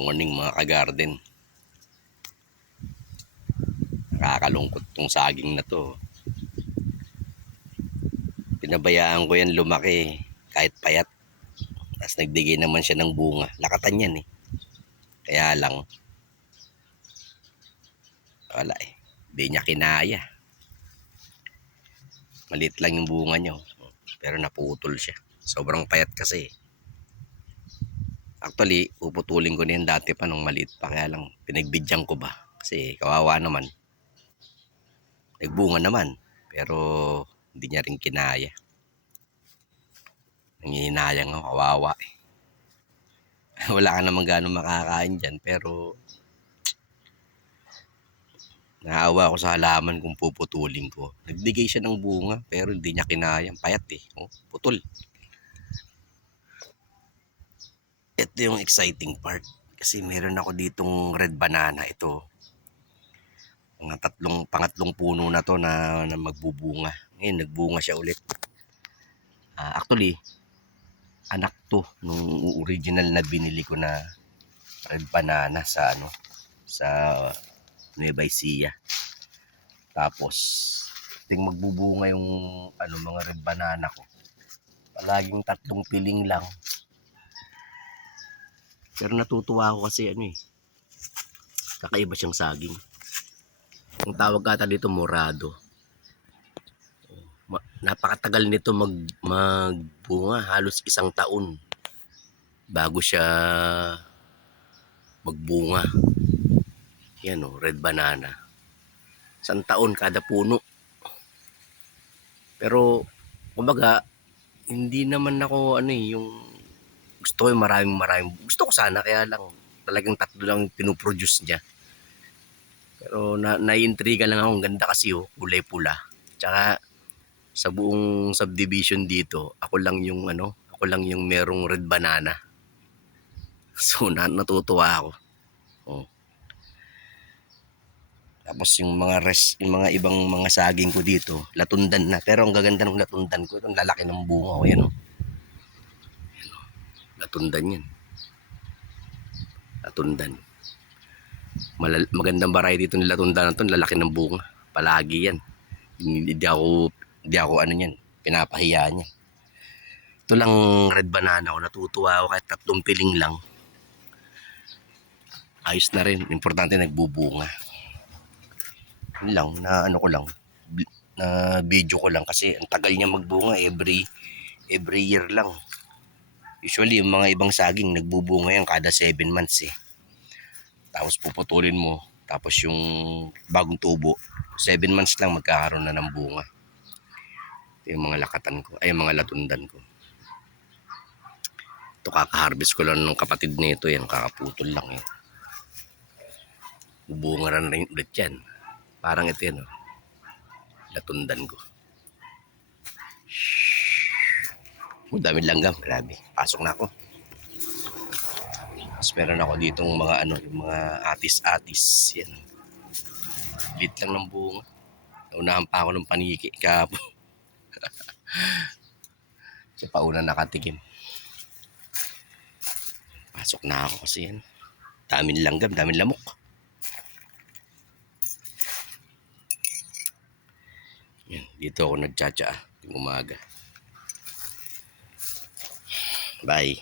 Morning mga ka-garden. Nakakalungkot tong saging na to. Pinabayaan ko yan lumaki kahit payat. Tapos nagbigay naman siya ng bunga. Lakatan yan eh. Kaya lang, wala eh. Hindi niya kinaya. Maliit lang yung bunga niyo. Pero naputol siya. Sobrang payat kasi. Actually, puputulin ko na yan dati pa nung maliit pa. Kaya lang, pinagbidyan ko ba? Kasi kawawa naman. Nagbunga naman. Pero hindi niya rin kinaya. Nangihinayang ako, kawawa eh. Wala ka naman gano'ng makakain dyan. Pero naawa ako sa halaman kung puputulin ko. Nagbigay siya ng bunga pero hindi niya kinaya. Payat eh. Oh, putol. Ito yung exciting part. Kasi meron ako ditong red banana. Ito. Pangatlong puno na to na magbubunga. Ngayon nagbunga siya ulit. Actually, anak to nung original na binili ko na red banana sa Nueva Ecija. Tapos ting magbubunga yung mga red banana ko. Palaging 3 piling lang. Pero natutuwa ako kasi kakaiba siyang saging. Ang tawag ata dito morado. Napakatagal nito magbunga, halos 1 taon bago siya magbunga. Yan red banana. 1 taon kada puno. Pero kumbaga hindi naman ako yung gusto ko yung maraming. Gusto ko sana, kaya lang talagang 3 lang pinoproduce niya. Pero naiintriga lang ako, ganda kasi kulay pula. Tsaka sa buong subdivision dito, ako lang yung merong red banana. So natutuwa ako. Tapos yung mga ibang mga saging ko dito, latundan na. Pero ang gaganda ng latundan ko, itong lalaki ng bunga ko yan. Latundan yan. Latundan. Magandang variety dito ng latundan na ito, lalaki ng bunga. Palagi yan. Hindi ako pinapahiya niya. Ito lang red banana ko, natutuwa ako kahit 3 piling lang. Ayos na rin, importante nagbubunga. Yun lang, na video ko lang kasi ang tagal niya magbunga, every year lang. Usually yung mga ibang saging nagbubunga yan kada 7 months eh. Tapos puputulin mo, tapos yung bagong tubo 7 months lang magkakaroon na ng bunga. Ito yung mga lakatan ko, mga latundan ko. Ito kaka-harvest ko lang ng kapatid nito, yan kakaputol lang yan. Bubunga rin ulit yan. Parang ito yan latundan ko. Daming langgam, grabe. Pasok na ako. Tapos meron ako ditong mga yung mga atis-atis yan. Lit lang ng bunga. Naunahan pa ako ng paniki kahapon. Siya pa una nakatikim. Pasok na ako kasi yan. Daming langgam, daming lamok. Yan, dito ako nagtsatsa yung umaga. Bye.